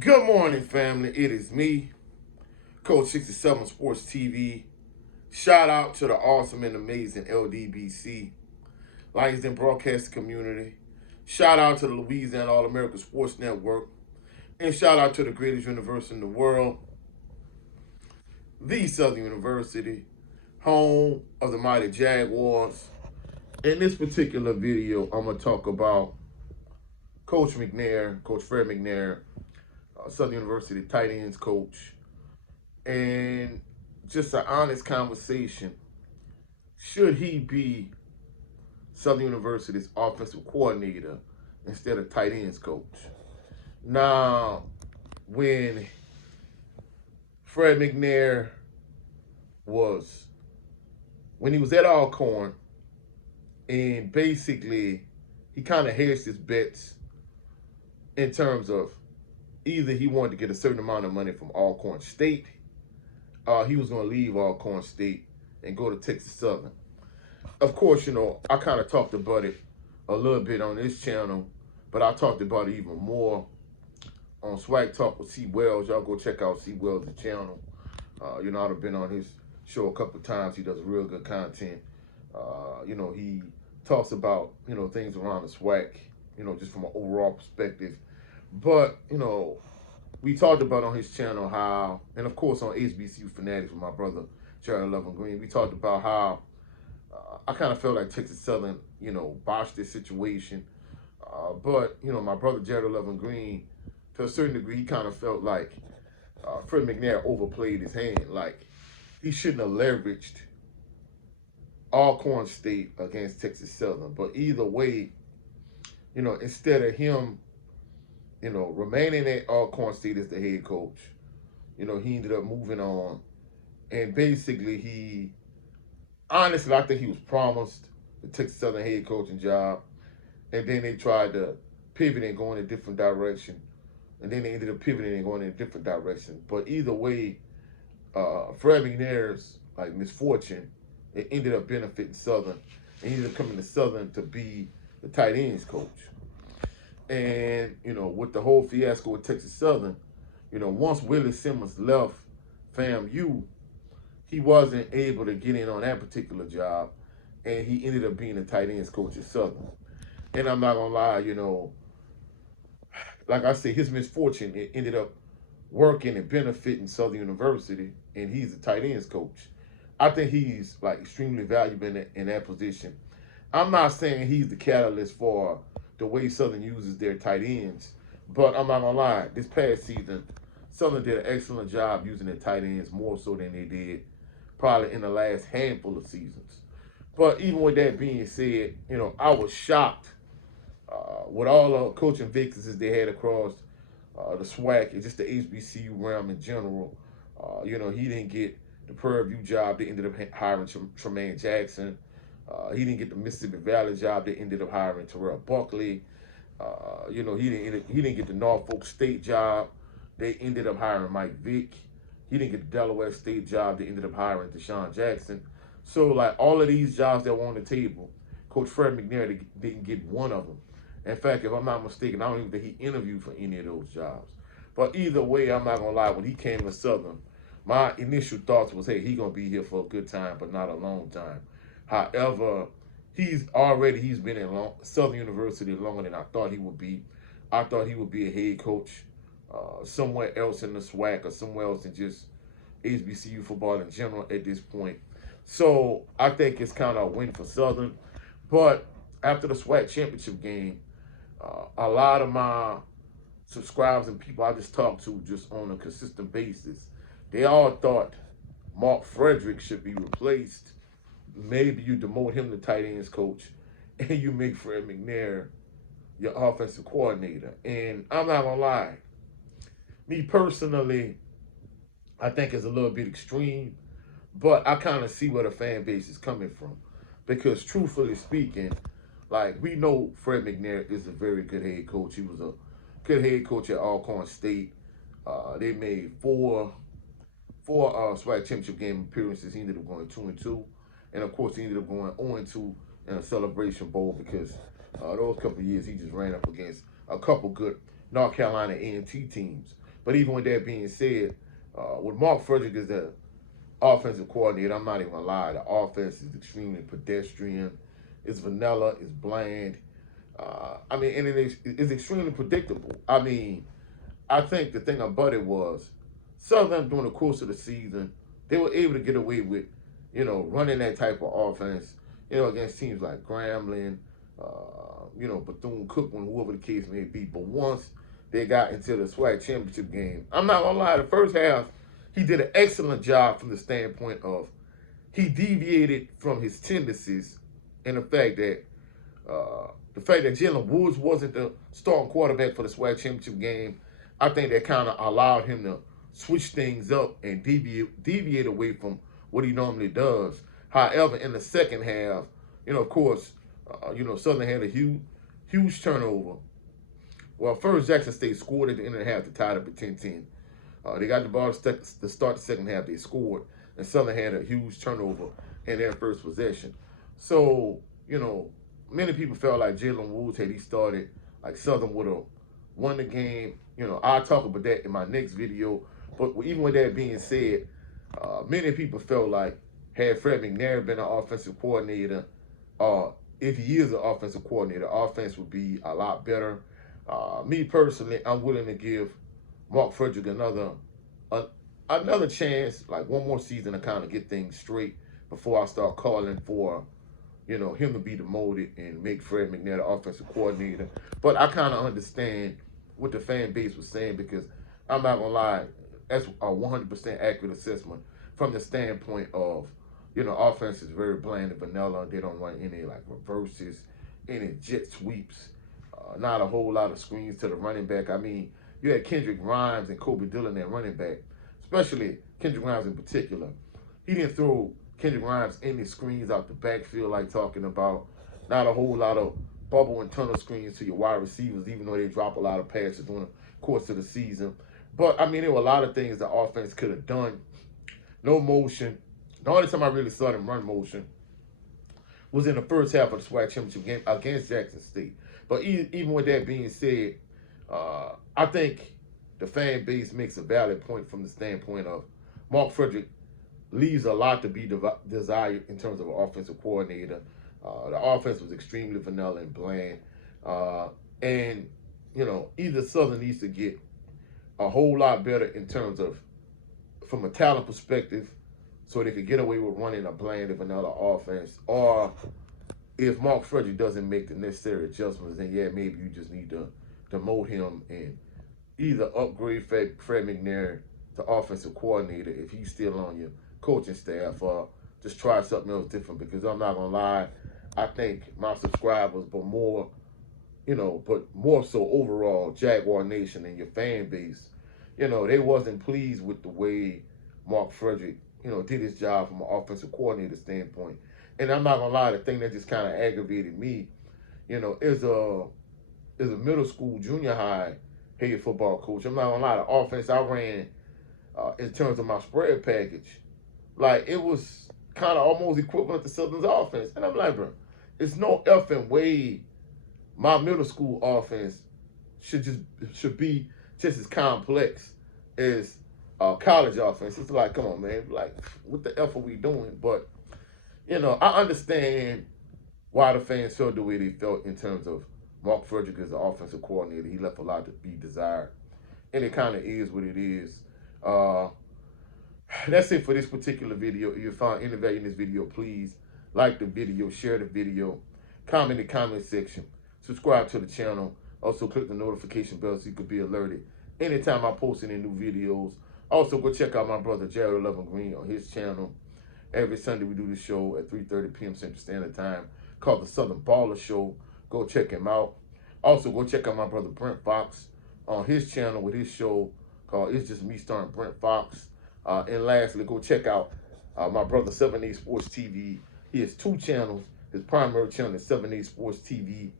Good morning, family. It is me, Coach 67 Sports TV. Shout out to the awesome and amazing LDBC, Lions Den Broadcast Community. Shout out to the Louisiana All American Sports Network. And shout out to the greatest university in the world, the Southern University, home of the mighty Jaguars. In this particular video, I'm going to talk about Coach McNair, Coach Fred McNair, Southern University tight ends coach, and just an honest conversation. Should he be Southern University's offensive coordinator instead of tight ends coach? Now, when Fred McNair when he was at Alcorn, and basically he kind of hedged his bets in terms of either he wanted to get a certain amount of money from Alcorn State, he was going to leave Alcorn State and go to Texas Southern. Of course, I kind of talked about it a little bit on this channel, but I talked about it even more on SWAC Talk with C. Wells. Y'all go check out C. Wells' channel. I've been on his show a couple of times. He does real good content. He talks about, things around the SWAC, just from an overall perspective. But, we talked about on his channel how, and of course on HBCU Fanatics with my brother, Jared Green, we talked about how I kind of felt like Texas Southern, botched this situation. But, my brother, Jared Green, to a certain degree, he kind of felt like Fred McNair overplayed his hand. Like, he shouldn't have leveraged Alcorn State against Texas Southern. But either way, instead of him remaining at Alcorn State as the head coach, he ended up moving on. And basically, honestly, I think he was promised the Texas Southern head coaching job. And then they tried to pivot and go in a different direction. And then they ended up pivoting and going in a different direction. But either way, Fred McNair's misfortune, it ended up benefiting Southern. And he ended up coming to Southern to be the tight ends coach. And, with the whole fiasco with Texas Southern, once Willie Simmons left FAMU, he wasn't able to get in on that particular job. And he ended up being the tight ends coach at Southern. And I'm not going to lie, like I said, his misfortune, it ended up working and benefiting Southern University. And he's the tight ends coach. I think he's extremely valuable in that position. I'm not saying he's the catalyst for the way Southern uses their tight ends, but I'm not gonna lie, this past season, Southern did an excellent job using their tight ends more so than they did probably in the last handful of seasons. But even with that being said, I was shocked with all the coaching vacancies they had across the SWAC and just the HBCU realm in general. He didn't get the Prairie View job. They ended up hiring Tremaine Jackson. He didn't get the Mississippi Valley job. They ended up hiring Terrell Buckley. He didn't get the Norfolk State job. They ended up hiring Mike Vick. He didn't get the Delaware State job. They ended up hiring Deshaun Jackson. So, all of these jobs that were on the table, Coach Fred McNair didn't get one of them. In fact, if I'm not mistaken, I don't even think he interviewed for any of those jobs. But either way, I'm not going to lie, when he came to Southern, my initial thoughts was, hey, he's going to be here for a good time, but not a long time. However, he's been in Southern University longer than I thought he would be. I thought he would be a head coach somewhere else in the SWAC or somewhere else in just HBCU football in general at this point. So I think it's kind of a win for Southern. But after the SWAC Championship game, a lot of my subscribers and people I just talked to just on a consistent basis, they all thought Mark Fredrick should be replaced. Maybe you demote him to tight ends coach and you make Fred McNair your offensive coordinator. And I'm not going to lie, me personally, I think it's a little bit extreme, but I kind of see where the fan base is coming from. Because truthfully speaking, we know Fred McNair is a very good head coach. He was a good head coach at Alcorn State. They made four SWAC Championship game appearances. He ended up going 2-2. And of course, he ended up going 0-2 in a Celebration Bowl because those couple of years he just ran up against a couple good North Carolina A&T teams. But even with that being said, with Mark Fredrick as the offensive coordinator, I'm not even gonna lie, the offense is extremely pedestrian. It's vanilla, it's bland. I mean, and it's extremely predictable. I mean, I think the thing about it was Southern during the course of the season, they were able to get away with, running that type of offense, against teams like Grambling, Bethune-Cookman, whoever the case may be. But once they got into the SWAC Championship game, I'm not gonna lie, the first half, he did an excellent job from the standpoint of he deviated from his tendencies and the fact that Jalen Woods wasn't the starting quarterback for the SWAC Championship game. I think that kind of allowed him to switch things up and deviate away from what he normally does. However, in the second half, of course, Southern had a huge turnover. Well, first Jackson State scored at the end of the half to tie it up at 10-10. They got the ball to start the second half. They scored, and Southern had a huge turnover in their first possession. So, many people felt like Jalen Woods, had he started, like Southern would have won the game. I'll talk about that in my next video. But even with that being said, many people felt like had Fred McNair been an offensive coordinator, if he is an offensive coordinator, offense would be a lot better. Me personally, I'm willing to give Mark Fredrick another chance, like one more season to kind of get things straight before I start calling for, him to be demoted and make Fred McNair the offensive coordinator. But I kind of understand what the fan base was saying, because I'm not gonna lie, that's a 100% accurate assessment from the standpoint of, offense is very bland and vanilla. They don't run any like reverses, any jet sweeps, not a whole lot of screens to the running back. I mean, you had Kendrick Rhymes and Kobe Dillon at running back, especially Kendrick Rhymes in particular. He didn't throw Kendrick Rhymes any screens out the backfield like talking about. Not a whole lot of bubble and tunnel screens to your wide receivers, even though they drop a lot of passes during the course of the season. But, I mean, there were a lot of things the offense could have done. No motion. The only time I really saw them run motion was in the first half of the SWAC Championship game against Jackson State. But even with that being said, I think the fan base makes a valid point from the standpoint of Mark Fredrick leaves a lot to be desired in terms of an offensive coordinator. The offense was extremely vanilla and bland. And, either Southern needs to get a whole lot better in terms of, from a talent perspective, so they could get away with running a bland and vanilla offense. Or if Mark Fredrick doesn't make the necessary adjustments, then yeah, maybe you just need to demote him and either upgrade Fred McNair to offensive coordinator if he's still on your coaching staff, or just try something else different. Because I'm not gonna lie, I think my subscribers, but more so overall Jaguar Nation and your fan base, they wasn't pleased with the way Mark Fredrick, did his job from an offensive coordinator standpoint. And I'm not gonna lie, the thing that just kind of aggravated me, is a middle school, junior high head football coach. I'm not gonna lie, the offense I ran in terms of my spread package, like it was kind of almost equivalent to Southern's offense. And I'm like, bro, it's no effing way my middle school offense should be just as complex as college offense. It's like, come on, man, like what the F are we doing? But I understand why the fans felt the way they felt in terms of Mark Fredrick as the offensive coordinator. He left a lot to be desired, and it kind of is what it is. That's it for this particular video. If you found any value in this video, please like the video, share the video, comment in the comment section, subscribe to the channel. Also, click the notification bell so you can be alerted anytime I post any new videos. Also, go check out my brother Jared Green on his channel. Every Sunday we do the show at 3:30 p.m. Central Standard Time called the Southern Baller Show. Go check him out. Also, go check out my brother Brent Fox on his channel with his show called It's Just Me Starring Brent Fox. And lastly, go check out my brother 7A Sports TV. He has two channels. His primary channel is 7A Sports TV.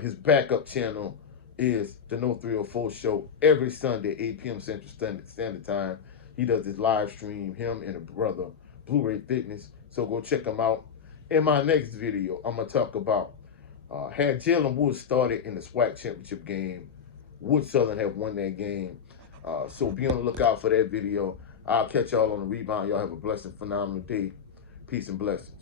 His backup channel is the No 304 Show every Sunday, 8 p.m. Central Standard Time. He does his live stream, him and a brother, Blu-ray Fitness. So go check him out. In my next video, I'm going to talk about had Jalen Woods started in the SWAC Championship game, would Southern have won that game? So be on the lookout for that video. I'll catch y'all on the rebound. Y'all have a blessed, phenomenal day. Peace and blessings.